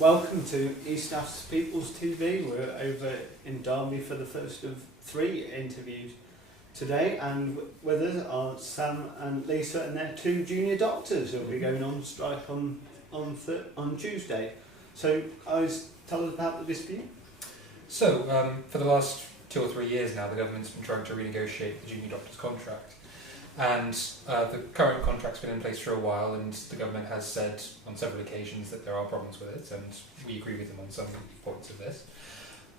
Welcome to East Aft People's TV. We're over in Derby for the first of 3 interviews today, and with us are Sam and Lisa and their 2 junior doctors who will be going on strike on Tuesday. So, guys, tell us about the dispute. So, for the last 2 or 3 years now, the government's been trying to renegotiate the junior doctors' contract. And the current contract's been in place for a while, and the government has said on several occasions that there are problems with it, and we agree with them on some points of this.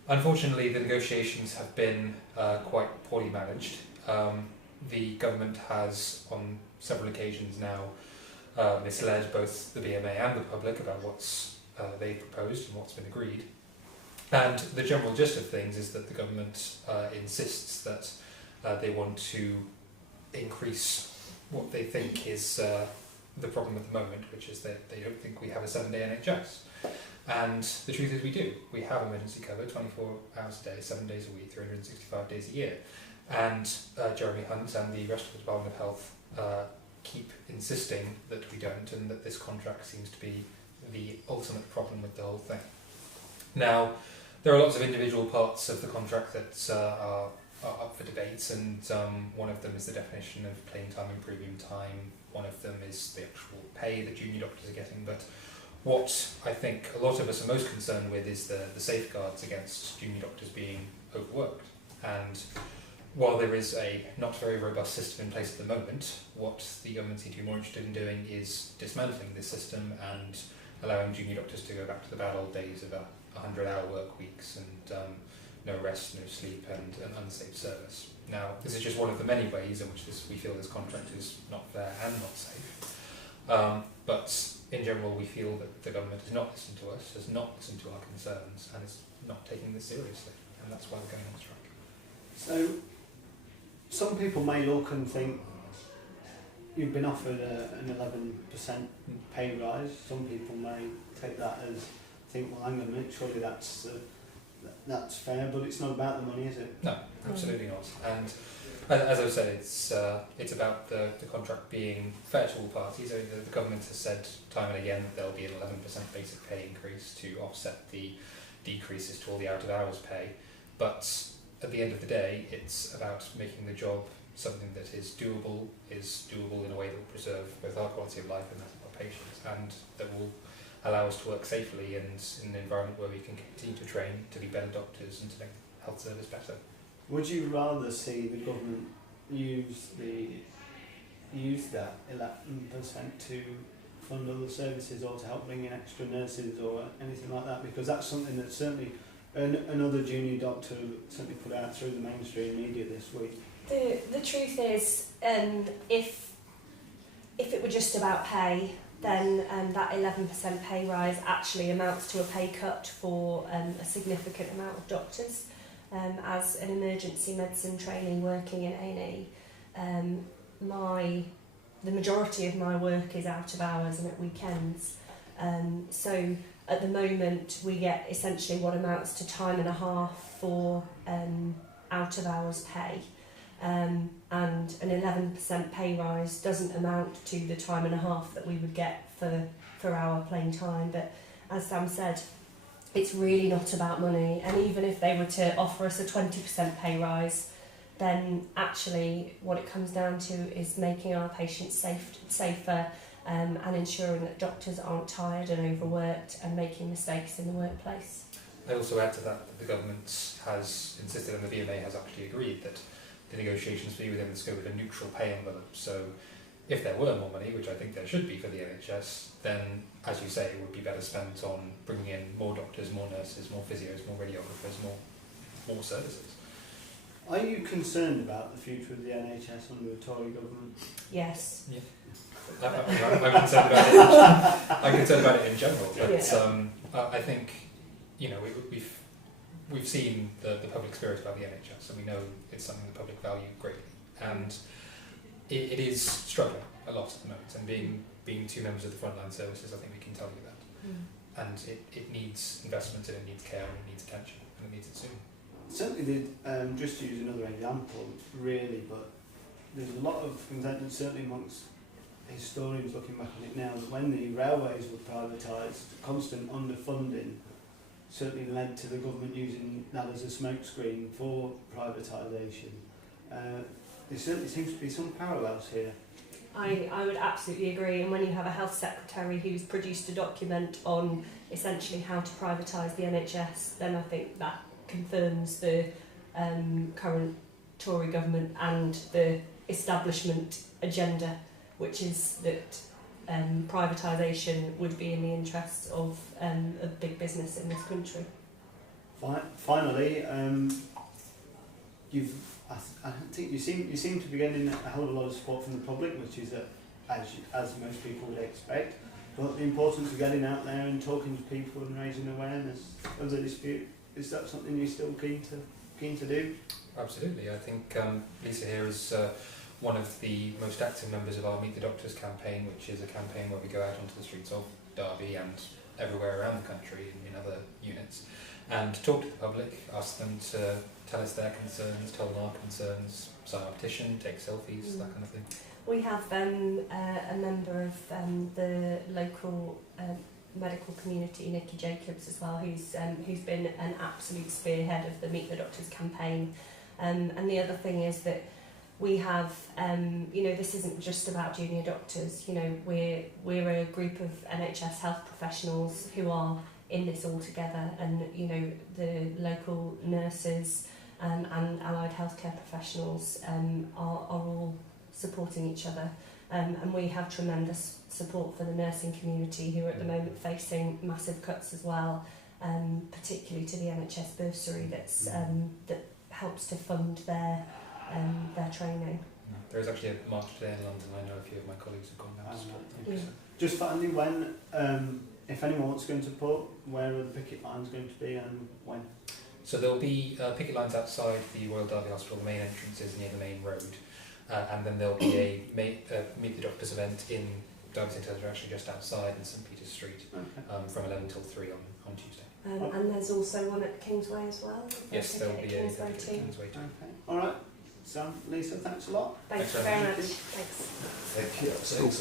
Unfortunately, the negotiations have been quite poorly managed. The government has, on several occasions now, misled both the BMA and the public about what's they've proposed and what's been agreed. And the general gist of things is that the government insists that they want to increase what they think is the problem at the moment, which is that they don't think we have a 7-day NHS. And the truth is we do. We have emergency cover 24 hours a day, 7 days a week, 365 days a year. And Jeremy Hunt and the rest of the Department of Health keep insisting that we don't, and that this contract seems to be the ultimate problem with the whole thing. Now, there are lots of individual parts of the contract that are up for debate, and one of them is the definition of plain time and premium time. One of them is the actual pay that junior doctors are getting. But what I think a lot of us are most concerned with is the safeguards against junior doctors being overworked. And while there is a not very robust system in place at the moment, what the government seems to be more interested in doing is dismantling this system and allowing junior doctors to go back to the bad old days of 100-hour work weeks and no rest, no sleep, and an unsafe service. Now, this is just one of the many ways in which we feel this contract is not fair and not safe. But in general, we feel that the government has not listened to us, has not listened to our concerns, and is not taking this seriously. And that's why we're going on strike. So, some people may look and think you've been offered an 11% pay rise. Some people may take that as think, well, hang on a minute, surely that's fair, but it's not about the money, is it? No, absolutely not. And as I've said, it's about the contract being fair to all parties. I mean, the government has said time and again that there'll be an 11% basic pay increase to offset the decreases to all the out-of-hours pay. But at the end of the day, it's about making the job something that is doable in a way that will preserve both our quality of life and that of our patients, and that will allow us to work safely and in an environment where we can continue to train to be better doctors and to make the health service better. Would you rather see the government use that 11% to fund other services, or to help bring in extra nurses or anything like that? Because that's something that certainly another junior doctor certainly put out through the mainstream media this week. The truth is, if it were just about pay, then that 11% pay rise actually amounts to a pay cut for a significant amount of doctors. As an emergency medicine trainee working in A&E, the majority of my work is out of hours and at weekends. So at the moment we get essentially what amounts to time and a half for out of hours pay. And an 11% pay rise doesn't amount to the time and a half that we would get for our plain time. But as Sam said, it's really not about money. And even if they were to offer us a 20% pay rise, then actually what it comes down to is making our patients safer and ensuring that doctors aren't tired and overworked and making mistakes in the workplace. I also add to that the government has insisted, and the BMA has actually agreed, that the negotiations be within the scope of a neutral pay envelope. So if there were more money, which I think there should be for the NHS, then, as you say, it would be better spent on bringing in more doctors, more nurses, more physios, more radiographers, more services. Are you concerned about the future of the NHS under the Tory government? Yes. Yeah. I'm concerned about it. I'm concerned about it in general, but I think, you know, we've seen the public spirit about the NHS, and we know it's something the public value greatly, and it is struggling a lot at the moment. And being 2 members of the frontline services, I think we can tell you that. And it needs investment, and it needs care, and it needs attention, and it needs it soon. Certainly, just to use another example, really, but there's a lot of consensus, certainly amongst historians looking back on it now, that when the railways were privatised, constant underfunding certainly led to the government using that as a smokescreen for privatisation. There certainly seems to be some parallels here. I would absolutely agree, and when you have a health secretary who's produced a document on essentially how to privatise the NHS, then I think that confirms the current Tory government and the establishment agenda, which is that privatisation would be in the interests of big business in this country. Finally, I think you seem to be getting a hell of a lot of support from the public, which is as most people would expect. But the importance of getting out there and talking to people and raising awareness of the dispute, is that something you're still keen to do? Absolutely. I think Lisa here is one of the most active members of our Meet the Doctors campaign, which is a campaign where we go out onto the streets of Derby and everywhere around the country in other units and talk to the public, ask them to tell us their concerns, tell them our concerns, sign our petition, take selfies, that kind of thing. We have a member of the local medical community, Nikki Jacobs, as well, who's been an absolute spearhead of the Meet the Doctors campaign. And the other thing is that we have, this isn't just about junior doctors. We're a group of NHS health professionals who are in this all together, and the local nurses and allied healthcare professionals are all supporting each other, and we have tremendous support for the nursing community, who are at the moment facing massive cuts as well, particularly to the NHS bursary that helps to fund their training. There is actually a march today in London. I know a few of my colleagues have gone out to support them. Yeah. Just finally, when, if anyone wants to go and support, where are the picket lines going to be and when? So there'll be picket lines outside the Royal Derby Hospital. The main entrance is near the main road, and then there'll be a Meet the Doctors event in Derby St Helens, actually just outside in St Peter's Street, from 11 till 3 on Tuesday. And there's also one at Kingsway as well. Yes, there'll be a Kingsway too. Kingsway too. Okay. All right. Sam, Lisa, thanks a lot. Thank you very much. Thanks.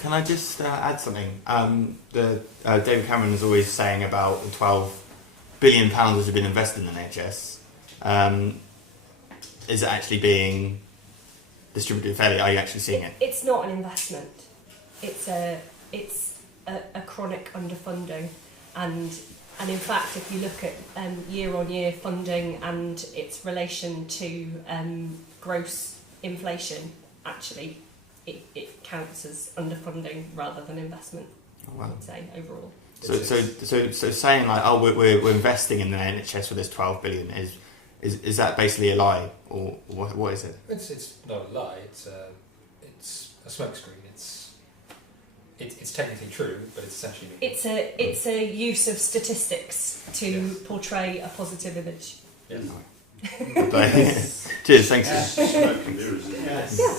Can I just add something? David Cameron is always saying about the £12 billion that have been invested in the NHS. Is it actually being distributed fairly? Are you actually seeing it? It's not an investment. It's a chronic underfunding, and in fact, if you look at year-on-year funding and its relation to gross inflation, actually it counts as underfunding rather than investment. Oh, wow. I would say overall. So saying like, we're investing in the NHS for this £12 billion is that basically a lie, or what is it? It's not a lie. It's a smokescreen. It's technically true, but it's essentially it's a use of statistics to portray a positive image. Yes. Cheers, thanks. Yes. Yeah.